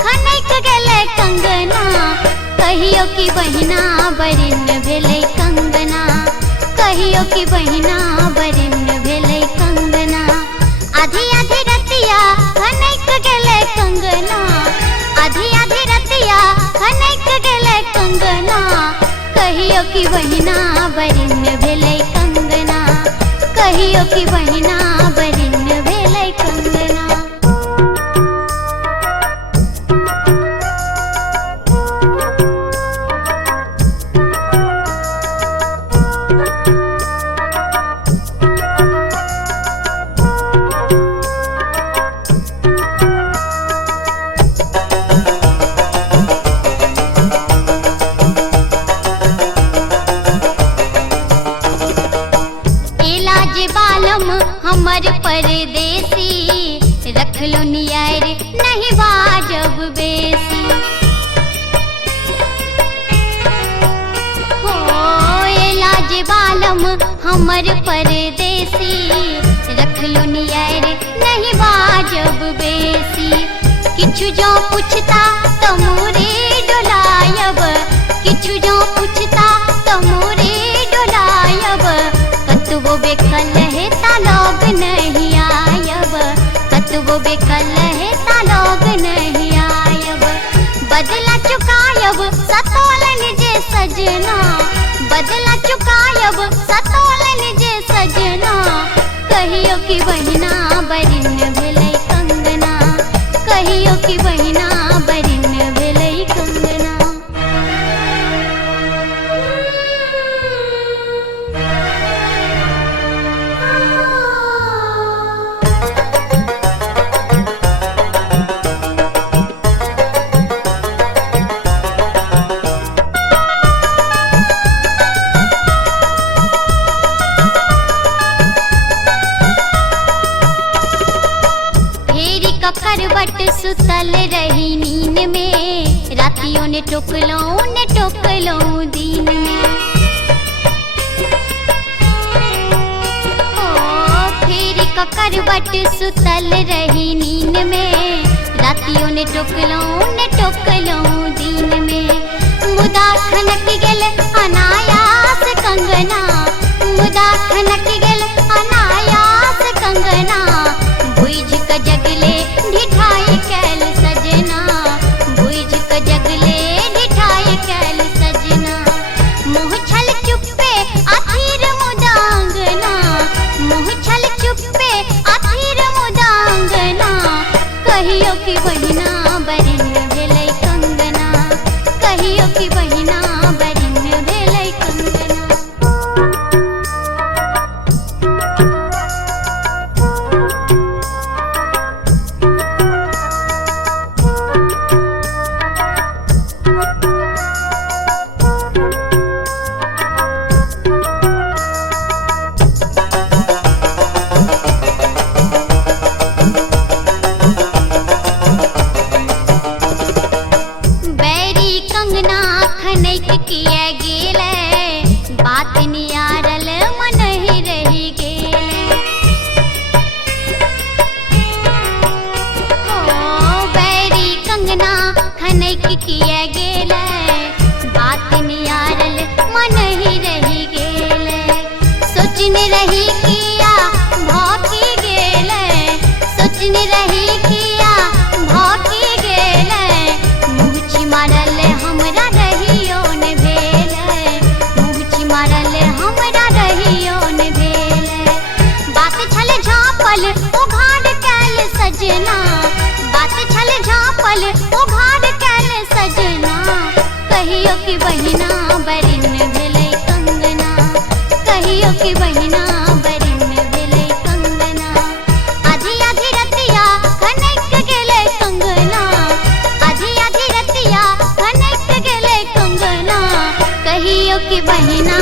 खनक गेले कंगना, कहियो की बहिना बरिन भेलै कंगना, कहियो की बहिना बरिन भेलै कंगना। आधी आधी रतिया खनक गेले कंगना, आधी आधी रतिया खनक गेले कंगना, कहियो की बहिना बरिन भेलै कंगना, कहियो की बहिना बरिन भेलै कंगना। हमर परदेसी रख लो नियर नहीं बाजब बेसी, हो लाज बालम हमर परदेसी रख लो नियर नहीं बाजब बेसी। किछु जो पूछता तो मोरे डोलायब, किछु जो पूछता तो मोरे डोलायब, कतबो बेकल है तालोग नहीं आयब, कतबो बेकल है तालोग नहीं आयब। बदला चुकायब सतोलन जे सजना, बदला चुकायब सतोलन जे सजना, कहियो की बहिना बरिन भेलै कंगना, कहियो की बहिना बरिन भेलै कंगना। करवट सुतल रही नींद में, रातियों ने टोकलो दिन में। ओ फेरी का करवट सुतल रही नींद में, रातियों ने टोकलो दिन में। मुदा खनक गेल अनायास कंगना, मुदा खनक गेल अनायास कंगना, बुझ क जगले ढिठाई कैल सजना, बुझ क जगले ढिठाई कैल सजना। मुँह छल चुप्पे आखिर मुदांगना, मुँह छल चुप्पे आखिर मुदांगना, कहियो की बहिना बरिन भेलै कंगना, कहियो की बहिना बरिन भेलै कंगना। खनक किया गेले बात नियारल मन ही रही गेले, हो बैरी कंगना खनक किया गेले बात नियारल मन ही रही गेले। सोचने रही किया भौकी गेले, सोचने रही किया भौकी गेले, मुँह मारल हमरा रहियो ने भेले, मुँह मारल हमरा रहियो ने भेले। बात छल झाँपल उघाड़ कैल सजना, बात छल झाँपल उघाड़ कैल सजना, कहियो की बहिना बरिन भेलै कंगना, कहियो की बहिना बरिन भेलै कंगना। आधी आधी रतिया खनक गेलै कंगना, आधी आधी रतिया खनक गेलै कंगना, कहियो की बहिना